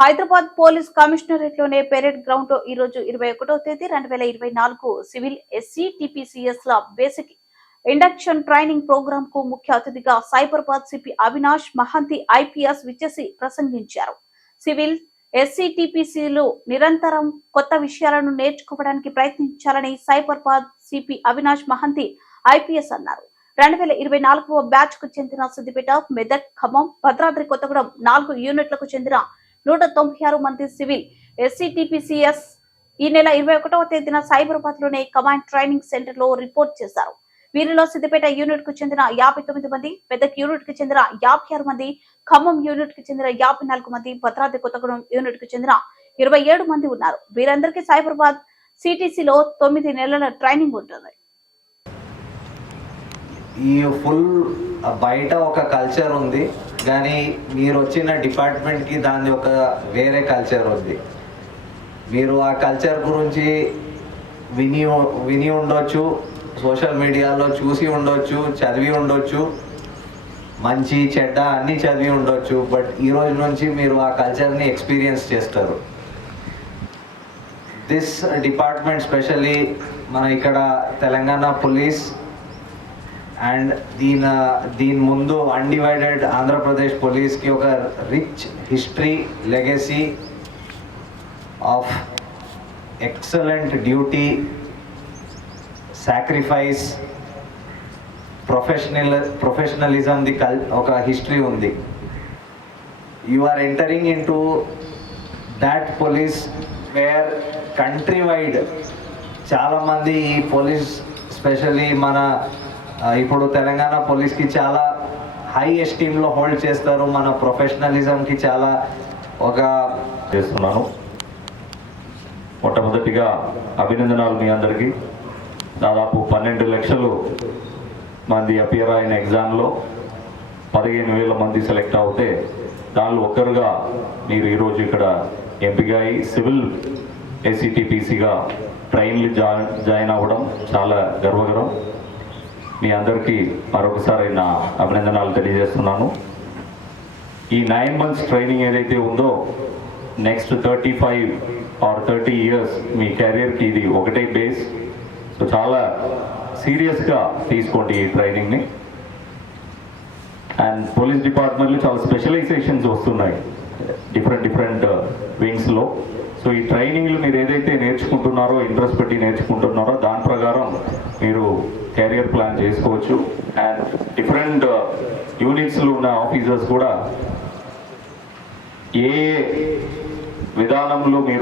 Hyderabad police కమిషనరేట్లోనే parade ground లో ఈ రోజు 21వ తేదీ 2024 సివిల్ ఎస్సీ టీపీసీఎస్ ల బేసిక్ ఇండక్షన్ ట్రైనింగ్ ప్రోగ్రామ్ కు ముఖ్య అతిథిగా సైబరాబాద్ సిపి అవినాష్ మహంతి ఐపీఎస్ విచ్చేసి ప్రసంగించారు. సివిల్ ఎస్సీ టీపీసీలు నిరంతరం కొత్త విషయాలను నేర్చుకోవడానికి ప్రయత్నించాలని సైబరాబాద్ సిపి అవినాష్ మహంతి ఐపీఎస్ అన్నారు. 2024వ బ్యాచ్ కు చెందిన సిద్దిపేట, మెదక్, ఖమ్మం, భద్రాద్రి కొత్తగూడెం 4 యూనిట్లకు చెందిన 196 మంది సివిల్ ఎస్సీ టీపీసీఎస్ ఈ నెల 21వ తేదీన సైబరాబాద్ లోని కమాండ్ ట్రైనింగ్ సెంటర్ లో రిపోర్ట్ చేశారు. వీరిలో సిద్దిపేట యూనిట్ కు చెందిన 59 మంది, మెదక్ యూనిట్ కు చెందిన 56 మంది, ఖమ్మం యూనిట్ కు చెందిన 54 మంది, భద్రాద్రి కొత్తగూడెం యూనిట్ కు చెందిన 27 మంది ఉన్నారు. వీరందరికీ సైబరాబాద్ సిటీసీలో 9 నెలల ట్రైనింగ్ ఉంటుంది. ఈ ఫుల్ బయట ఒక కల్చర్ ఉంది, కానీ మీరు వచ్చిన డిపార్ట్మెంట్కి దాని ఒక వేరే కల్చర్ ఉంది. మీరు ఆ కల్చర్ గురించి విని ఉండొచ్చు, సోషల్ మీడియాలో చూసి ఉండొచ్చు, చదివి ఉండొచ్చు, మంచి చెడ్డ అన్నీ చదివి ఉండొచ్చు. బట్ ఈ రోజు నుంచి మీరు ఆ కల్చర్ని ఎక్స్పీరియన్స్ చేస్తారు. దిస్ డిపార్ట్మెంట్ స్పెషల్లీ మన ఇక్కడ తెలంగాణ పోలీస్ అండ్ దీని ముందు అన్డివైడెడ్ ఆంధ్రప్రదేశ్ పోలీస్కి ఒక rich history, legacy of excellent duty, sacrifice, ప్రొఫెషనలిజంది ఒక హిస్టరీ ఉంది. You are entering in to that police where country wide చాలామంది ఈ పోలీస్ స్పెషల్లీ మన ఇప్పుడు తెలంగాణ పోలీస్కి చాలా హై ఎస్టీమ్లో హోల్డ్ చేస్తారు. మన ప్రొఫెషనలిజంకి చాలా ఒక చేస్తున్నాను. మొట్టమొదటిగా అభినందనాలు మీ అందరికీ. దాదాపు 12 లక్షలు మంది అపియర్ అయిన ఎగ్జామ్లో 15,000 మంది సెలెక్ట్ అవుతే దానిలో ఒక్కరుగా మీరు ఈరోజు ఇక్కడ ఎంపిక అయ్యి సివిల్ ఏసీటీపీసీగా ట్రైన్లు జాయిన్ అవ్వడం చాలా గర్వకరం. మీ అందరికీ మరొకసారి నా అభినందనాలు తెలియజేస్తున్నాను. ఈ 9 months ట్రైనింగ్ ఏదైతే ఉందో నెక్స్ట్ 35 or 30 years మీ కెరియర్కి ఇది ఒకటే బేస్. సో చాలా సీరియస్గా తీసుకోండి ఈ ట్రైనింగ్ని. అండ్ పోలీస్ డిపార్ట్మెంట్లో చాలా స్పెషలైజేషన్స్ వస్తున్నాయి డిఫరెంట్ వింగ్స్లో. సో ఈ ట్రైనింగ్లు మీరు ఏదైతే నేర్చుకుంటున్నారో, ఇంట్రెస్ట్ పెట్టి నేర్చుకుంటున్నారో దాని ప్రకారం మీరు కెరియర్ ప్లాన్ చేసుకోవచ్చు. అండ్ డిఫరెంట్ యూనిట్స్లో ఉన్న ఆఫీసర్స్ కూడా ఏ విధానంలో మీరు